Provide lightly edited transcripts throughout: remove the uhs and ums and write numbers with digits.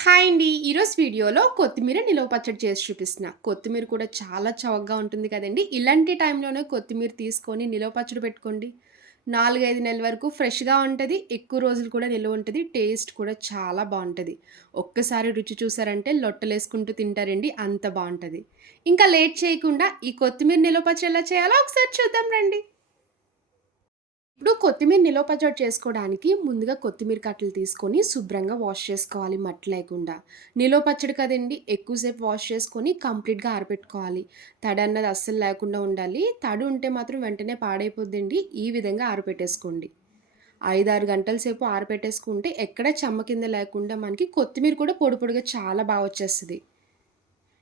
Hi అండి. ఈరోజు వీడియోలో కొత్తిమీర నిలవ పచ్చడి చేసి చూపిస్తున్నా. కొత్తిమీర కూడా చాలా చవకగా ఉంటుంది కదండీ! ఇలాంటి టైంలోనే కొత్తిమీర తీసుకొని నిలవ పచ్చడి పెట్టుకోండి. 4, 5 నెలల వరకు ఫ్రెష్‌గా ఉంటది. ఎక్కువ రోజులు కూడా నిలువ ఉంటది. టేస్ట్ కూడా చాలా బావుంటది. ఒక్కసారి రుచి చూసారంటే లొట్టలేసుకుంటూ తింటారండి. అంత బావుంటది. ఇంకా లేట్ చేయకుండా ఈ కొత్తిమీర నిలవ పచ్చడి ఎలా చేయాలో ఒకసారి చూద్దాం రండి. ఇప్పుడు కొత్తిమీర నిలవ పచ్చడి చేసుకోవడానికి ముందుగా కొత్తిమీర కట్టలు తీసుకొని శుభ్రంగా వాష్ చేసుకోవాలి మట్టి లేకుండా. నిలవ పచ్చడి కదండీ! ఎక్కువసేపు వాష్ చేసుకొని కంప్లీట్‌గా ఆరబెట్టుకోవాలి. తడి అన్నది అస్సలు లేకుండా ఉండాలి. తడి ఉంటే మాత్రం వెంటనే పాడైపోద్దండి. ఈ విధంగా ఆరబెట్టేసుకోండి. 5, 6 గంటల సేపు ఆరబెట్టేసుకుంటే ఎక్కడ చెమ్మ కింద లేకుండా మనకి కొత్తిమీర కూడా పొడి పొడిగా చాలా వచ్చేస్తది.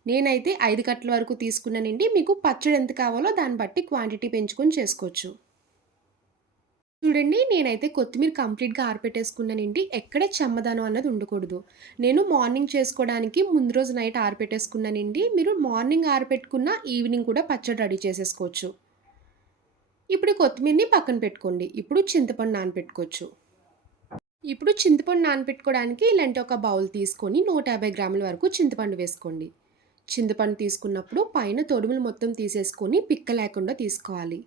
నేనైతే 5 కట్టల వరకు తీసుకున్నానండి. మీకు పచ్చడి ఎంత కావాలో దాన్ని బట్టి క్వాంటిటీ పెంచుకొని చేసుకోవచ్చు. చూడండి నేనైతే కొత్తిమీర కంప్లీట్‌గా ఆరపెట్టేసుకున్నానండి. ఎక్కడ చెమ్మదనం అన్నది ఉండకూడదు. నేను మార్నింగ్ చేసుకోవడానికి ముందు రోజు నైట్ ఆరపెట్టేసుకున్నానండి. మీరు మార్నింగ్ ఆరపెట్టుకున్న ఈవినింగ్ కూడా పచ్చడి రెడీ చేసేసుకోవచ్చు. ఇప్పుడు ఈ కొత్తిమీరని పక్కన పెట్టుకోండి. ఇప్పుడు చింతపండు నానపెట్టుకోవచ్చు. ఇప్పుడు చింతపండు నానపెట్టుకోవడానికి ఇలాంటి ఒక బౌల్ తీసుకొని 150 గ్రాముల వరకు చింతపండు వేసుకోండి. చింతపండు తీసుకున్నప్పుడు పైన తొడుములు మొత్తం తీసేసుకొని పిక్క లేకుండా తీసుకోవాలి.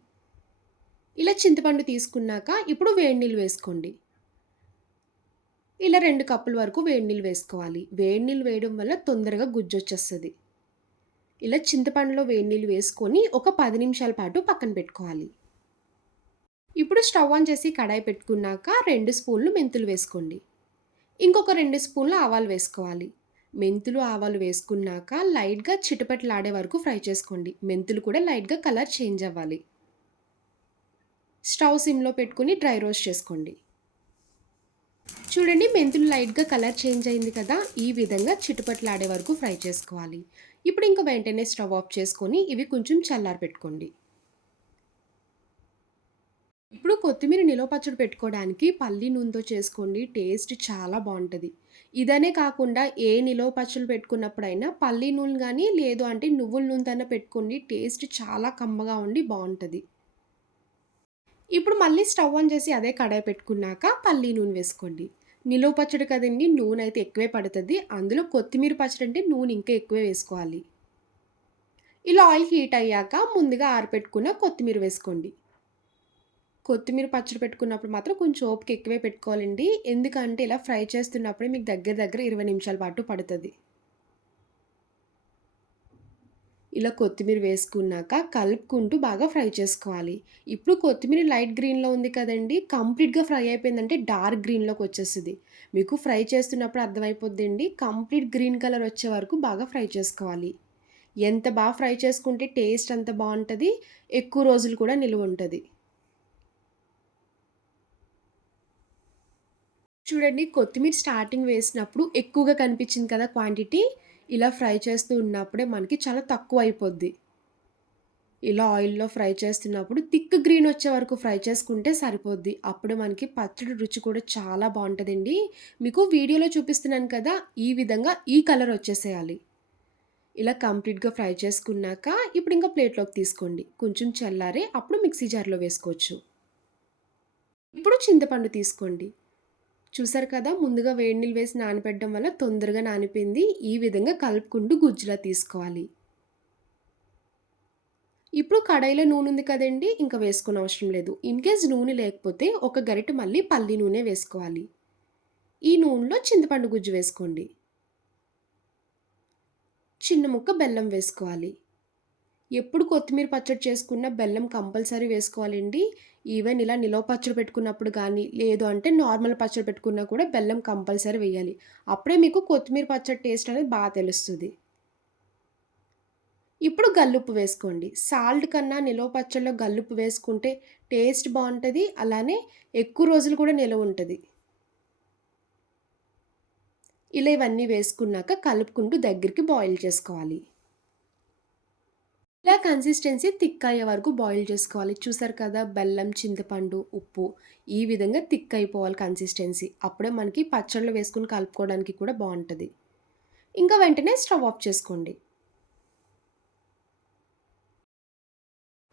ఇలా చింతపండు తీసుకున్నాక ఇప్పుడు వేడి నీళ్ళు వేసుకోండి. ఇలా 2 కప్పుల వరకు వేడి నీళ్ళు వేసుకోవాలి. వేడి నీళ్ళు వేయడం వల్ల తొందరగా గుజ్జొచ్చేస్తది. ఇలా చింతపండులో వేడి నీళ్ళు వేసుకొని ఒక 10 నిమిషాల పాటు పక్కన పెట్టుకోవాలి. ఇప్పుడు స్టవ్ ఆన్ చేసి కడాయి పెట్టుకున్నాక 2 స్పూన్లు మెంతులు వేసుకోండి. ఇంకొక 2 స్పూన్లు ఆవాలు వేసుకోవాలి. మెంతులు, ఆవాలు వేసుకున్నాక లైట్‌గా చిటపటలాడే వరకు ఫ్రై చేసుకోండి. మెంతులు కూడా లైట్‌గా కలర్ చేంజ్ అవ్వాలి. స్టవ్ సిమ్‌లో పెట్టుకొని డ్రై రోస్ట్ చేసుకోండి. చూడండి మెంతులు లైట్‌గా కలర్ చేంజ్ అయింది కదా! ఈ విధంగా చిటపటలాడే వరకు ఫ్రై చేసుకోవాలి. ఇప్పుడు ఇంక వెంటనే స్టవ్ ఆఫ్ చేసుకొని ఇవి కొంచెం చల్లారబెట్టుకోండి. ఇప్పుడు కొత్తిమీర నిలవ పచ్చడి పెట్టుకోవడానికి పల్లి నూనెతో చేసుకోండి. టేస్ట్ చాలా బావుంటది. ఇదనే కాకుండా ఏ నిలవ పచ్చళ్ళు పెట్టుకున్నప్పుడైనా పల్లి నూనె గానీ, లేదు అంటే నువ్వుల నూనెతోనే పెట్టుకోండి. టేస్ట్ చాలా కమ్మగా ఉండి బావుంటది. ఇప్పుడు మళ్ళీ స్టవ్ ఆన్ చేసి అదే కడాయి పెట్టుకున్నాక పల్లి నూనె వేసుకోండి. నిలువ పచ్చడి కదండీ! నూనె అయితే ఎక్కువే పడతది. అందులో కొత్తిమీర పచ్చడి అంటే నూనె ఇంకా ఎక్కువే వేసుకోవాలి. ఇలా ఆయిల్ హీట్ అయ్యాక ముందుగా ఆరపెట్టుకున్న కొత్తిమీర వేసుకోండి. కొత్తిమీర పచ్చడి పెట్టుకున్నప్పుడు మాత్రం కొంచెం ఓపిక ఎక్కువే పెట్టుకోవాలండి. ఎందుకంటే ఇలా ఫ్రై చేస్తున్నప్పుడే మీకు దగ్గర దగ్గర 20 నిమిషాల పాటు పడతది. ఇలా కొత్తిమీర వేసుకున్నాక కలుపుకుంటూ బాగా ఫ్రై చేసుకోవాలి. ఇప్పుడు కొత్తిమీర లైట్ గ్రీన్‌లో ఉంది కదండీ! కంప్లీట్‌గా ఫ్రై అయిపోయిందంటే డార్క్ గ్రీన్‌లోకి వచ్చేస్తది. మీకు ఫ్రై చేస్తున్నప్పుడు అర్థమైపోద్దండి. కంప్లీట్ గ్రీన్ కలర్ వచ్చే వరకు బాగా ఫ్రై చేసుకోవాలి. ఎంత ఫ్రై చేసుకుంటే టేస్ట్ అంత బావుంటది. ఎక్కువ రోజులు కూడా నిలువుంటది. చూడండి కొత్తిమీర స్టార్టింగ్ వేసినప్పుడు ఎక్కువగా కనిపించింది కదా క్వాంటిటీ. ఇలా ఫ్రై చేస్తూ ఉన్నప్పుడే మనకి చాలా తక్కువైపోద్ది. ఇలా ఆయిల్‌లో ఫ్రై చేస్తున్నప్పుడు థిక్ గ్రీన్ వచ్చే వరకు ఫ్రై చేసుకుంటే సరిపోద్ది. అప్పుడు మనకి పచ్చడి రుచి కూడా చాలా బావుంటదండి. మీకు వీడియోలో చూపిస్తున్నాను కదా! ఈ విధంగా ఈ కలర్ వచ్చేసేయాలి. ఇలా కంప్లీట్‌గా ఫ్రై చేసుకున్నాక ఇప్పుడు ఇంకా ప్లేట్‌లోకి తీసుకోండి. కొంచెం చల్లారి అప్పుడు మిక్సీ జార్‌లో వేసుకోవచ్చు. ఇప్పుడు చింతపండు తీసుకోండి. చూసారు కదా! ముందుగా వేడి నీళ్ళు వేసి నానబెట్టడం వల్ల తొందరగా నానిపోయింది. ఈ విధంగా కలుపుకుంటూ గుజ్జులా తీసుకోవాలి. ఇప్పుడు కడాయిలో నూనుంది కదండీ! ఇంక వేసుకోనవసరం లేదు. ఇన్‌కేస్ నూనె లేకపోతే ఒక గరిటె మళ్ళీ పల్లి నూనె వేసుకోవాలి. ఈ నూనెలో చింతపండు గుజ్జు వేసుకోండి. చిన్న ముక్క బెల్లం వేసుకోవాలి. ఎప్పుడు కొత్తిమీర పచ్చడి చేసుకున్న బెల్లం కంపల్సరీ వేసుకోవాలండి. ఈవెన్ ఇలా నిలవ పచ్చడి పెట్టుకున్నప్పుడు గానీ, లేదు అంటే నార్మల్ పచ్చడి పెట్టుకున్నా కూడా బెల్లం కంపల్సరీ వేయాలి. అప్పుడే మీకు కొత్తిమీర పచ్చడి టేస్ట్ అనేది తెలుస్తది. ఇప్పుడు గల్లుప్పు వేసుకోండి. సాల్ట్ కన్నా నిలవ పచ్చడిలో గల్లుప్పు వేసుకుంటే టేస్ట్ బావుంటది. అలానే ఎక్కువ రోజులు కూడా నిలవుంటది. ఇలా ఇవన్నీ వేసుకున్నాక కలుపుకుంటూ దగ్గరికి బాయిల్ చేసుకోవాలి. ఇలా కన్సిస్టెన్సీ థిక్ అయ్యే వరకు బాయిల్ చేసుకోవాలి. చూసారు కదా! బెల్లం, చింతపండు, ఉప్పు ఈ విధంగా థిక్ అయిపోవాలి కన్సిస్టెన్సీ. అప్పుడే మనకి పచ్చడిలో వేసుకొని కలుపుకోవడానికి కూడా బావుంటది. ఇంకా వెంటనే స్టవ్ ఆఫ్ చేసుకోండి.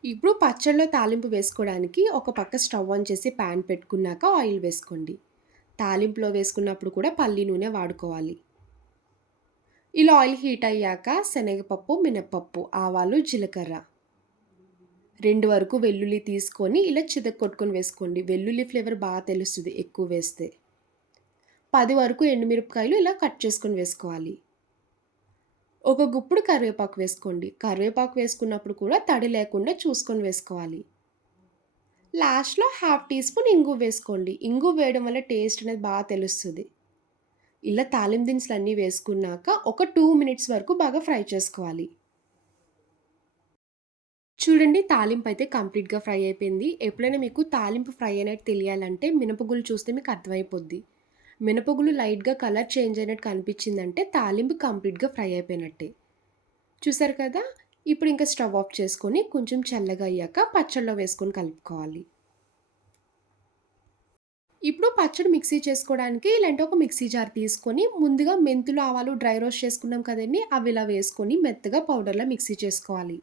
ఇప్పుడు పచ్చడిలో తాలింపు వేసుకోవడానికి ఒక పక్క స్టవ్ ఆన్ చేసి పాన్ పెట్టుకున్నాక ఆయిల్ వేసుకోండి. తాలింపులో వేసుకున్నప్పుడు కూడా పల్లి నూనె వాడుకోవాలి. ఇలా ఆయిల్ హీట్ అయ్యాక శనగపప్పు, మినపప్పు, ఆవాలు, జీలకర్ర 2 వరకు వెల్లుల్లి తీసుకొని ఇలా చితక్కొట్టుకొని వేసుకోండి. వెల్లుల్లి ఫ్లేవర్ తెలుస్తది ఎక్కువ వేస్తే. 10 వరకు ఎండుమిరపకాయలు ఇలా కట్ చేసుకొని వేసుకోవాలి. ఒక గుప్పుడు కరివేపాకు వేసుకోండి. కరివేపాకు వేసుకున్నప్పుడు కూడా తడి లేకుండా చూసుకొని వేసుకోవాలి. లాస్ట్‌లో హాఫ్ టీ స్పూన్ ఇంగువ వేసుకోండి. ఇంగువ వేయడం వల్ల టేస్ట్ అనేది తెలుస్తది. ఇలా తాలింపు దినుసులన్నీ వేసుకున్నాక ఒక 2 మినిట్స్ వరకు బాగా ఫ్రై చేసుకోవాలి. చూడండి తాలింపయితే కంప్లీట్‌గా ఫ్రై అయిపోయింది. ఎప్పుడైనా మీకు తాలింపు ఫ్రై అయినట్టు తెలియాలంటే మినపగుళ్ళు చూస్తే మీకు అర్థమైపోద్ది. మినపగుళ్ళు లైట్‌గా కలర్ చేంజ్ అయినట్టు కనిపించిందంటే తాలింపు కంప్లీట్‌గా ఫ్రై అయిపోయినట్టే. చూసారు కదా! ఇప్పుడు ఇంకా స్టవ్ ఆఫ్ చేసుకొని కొంచెం చల్లగా అయ్యాక పచ్చడిలో వేసుకొని కలుపుకోవాలి. ఇప్పుడు పచ్చడి మిక్సీ చేసుకోవడానికి ఇలాంటి ఒక మిక్సీ జార్ తీసుకొని ముందుగా మెంతులు, ఆవాలు డ్రై రోస్ట్ చేసుకున్నాం కదండీ! అవి ఇలా వేసుకొని మెత్తగా పౌడర్‌లా మిక్సీ చేసుకోవాలి.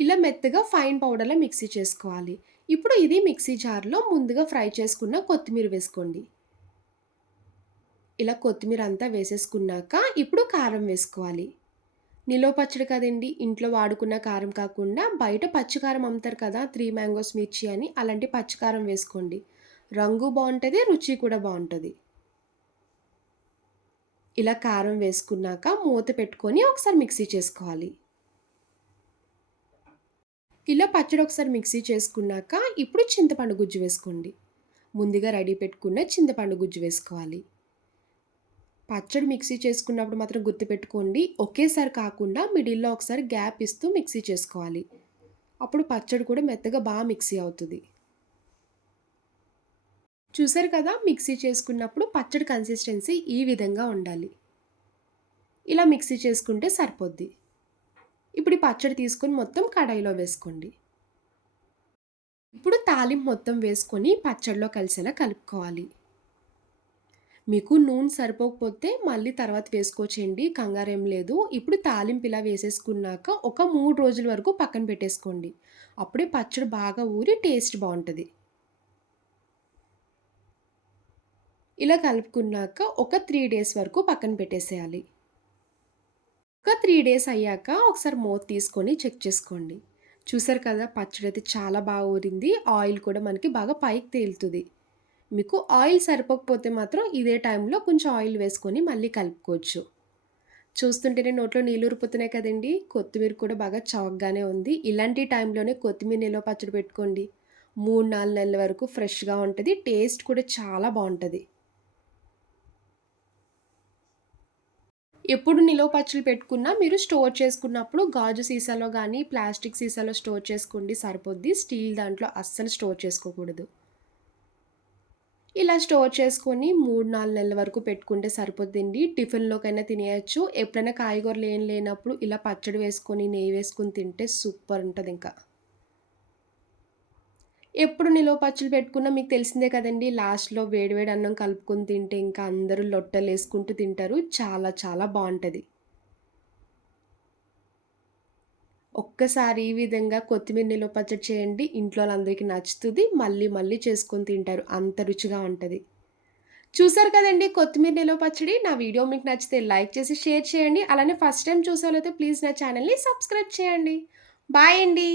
ఇలా మెత్తగా ఫైన్ పౌడర్‌లా మిక్సీ చేసుకోవాలి. ఇప్పుడు ఇది మిక్సీ జార్‌లో ముందుగా ఫ్రై చేసుకున్న కొత్తిమీర వేసుకోండి. ఇలా కొత్తిమీర అంతా వేసేసుకున్నాక ఇప్పుడు కారం వేసుకోవాలి. నిలవ పచ్చడి కదండీ! ఇంట్లో వాడుకున్న కారం కాకుండా బయట పచ్చి కారం అమ్ముతారు కదా! 3 మ్యాంగోస్ మిర్చి అని అలాంటి పచ్చి కారం వేసుకోండి. రంగు బావుంటది, రుచి కూడా బావుంటది. ఇలా కారం వేసుకున్నాక మూత పెట్టుకొని ఒకసారి మిక్సీ చేసుకోవాలి. ఇలా పచ్చడి ఒకసారి మిక్సీ చేసుకున్నాక ఇప్పుడు చింతపండు గుజ్జు వేసుకోండి. ముందుగా రెడీ పెట్టుకున్న చింతపండు గుజ్జు వేసుకోవాలి. పచ్చడి మిక్సీ చేసుకున్నప్పుడు మాత్రం గుర్తుపెట్టుకోండి. ఒకేసారి కాకుండా మిడిల్‌లో ఒకసారి గ్యాప్ ఇస్తూ మిక్సీ చేసుకోవాలి. అప్పుడు పచ్చడి కూడా మెత్తగా మిక్సీ అవుతది. చూసారు కదా! మిక్సీ చేసుకున్నప్పుడు పచ్చడి కన్సిస్టెన్సీ ఈ విధంగా ఉండాలి. ఇలా మిక్సీ చేసుకుంటే సరిపోద్ది. ఇప్పుడు ఈ పచ్చడి తీసుకొని మొత్తం కడాయిలో వేసుకోండి. ఇప్పుడు తాలింపు మొత్తం వేసుకొని పచ్చడిలో కలిసేలా కలుపుకోవాలి. మీకు నూనె సరిపోకపోతే మళ్ళీ తర్వాత వేసుకోవచ్చండి. కంగారేం లేదు. ఇప్పుడు తాలింపు ఇలా వేసేసుకున్నాక ఒక 3 రోజుల వరకు పక్కన పెట్టేసుకోండి. అప్పుడే పచ్చడి బాగా ఊరి టేస్ట్ బావుంటది. ఇలా కలుపుకున్నాక ఒక 3 డేస్ వరకు పక్కన పెట్టేసేయాలి. ఒక 3 డేస్ అయ్యాక ఒకసారి మూత తీసుకొని చెక్ చేసుకోండి. చూసారు కదా! పచ్చడైతే చాలా ఊరింది. ఆయిల్ కూడా మనకి బాగా పైకి తేలుతది. మీకు ఆయిల్ సరిపోకపోతే మాత్రం ఇదే టైంలో కొంచెం ఆయిల్ వేసుకొని మళ్ళీ కలుపుకోవచ్చు. చూస్తుంటేనే నోట్లో నీళ్లూరిపోతున్నాయి కదండీ! కొత్తిమీర కూడా బాగా చవకగానే ఉంది. ఇలాంటి టైంలోనే కొత్తిమీర నిల్వ పచ్చడి పెట్టుకోండి. 3, 4 నెలల వరకు ఫ్రెష్‌గా ఉంటది. టేస్ట్ కూడా చాలా బావుంటది. ఎప్పుడు నిలువ పచ్చళ్ళు పెట్టుకున్నా మీరు స్టోర్ చేసుకున్నప్పుడు గాజు సీసాలో గానీ, ప్లాస్టిక్ సీసాలో స్టోర్ చేసుకోండి సరిపోద్ది. స్టీల్ దాంట్లో అస్సలు స్టోర్ చేసుకోకూడదు. ఇలా స్టోర్ చేసుకొని 3, 4 నెలల వరకు పెట్టుకుంటే సరిపోద్దండి. టిఫిన్‌లోకైనా తినేయొచ్చు. ఎప్పుడైనా కాయగూరలు ఏం లేనప్పుడు ఇలా పచ్చడి వేసుకొని, నెయ్యి వేసుకొని తింటే సూపర్ ఉంటదింక. ఎప్పుడు నిలువ పచ్చళ్ళు పెట్టుకున్నా మీకు తెలిసిందే కదండీ! లాస్ట్‌లో వేడి వేడి అన్నం కలుపుకొని తింటే ఇంకా అందరూ లొట్టలేసుకుంటూ తింటారు. చాలా చాలా బావుంటది. ఒక్కసారి ఈ విధంగా కొత్తిమీర నిలువ పచ్చడి చేయండి. ఇంట్లో వాళ్ళందరికీ నచ్చుతది. మళ్ళీ మళ్ళీ చేసుకొని తింటారు. అంత రుచిగా ఉంటది. చూసారు కదండీ కొత్తిమీర నిలువ పచ్చడి. నా వీడియో మీకు నచ్చితే లైక్ చేసి, షేర్ చేయండి. అలానే ఫస్ట్ టైమ్ చూసేవాళ్ళైతే ప్లీజ్ నా ఛానెల్‌ని సబ్స్క్రైబ్ చేయండి. బాయ్ అండి.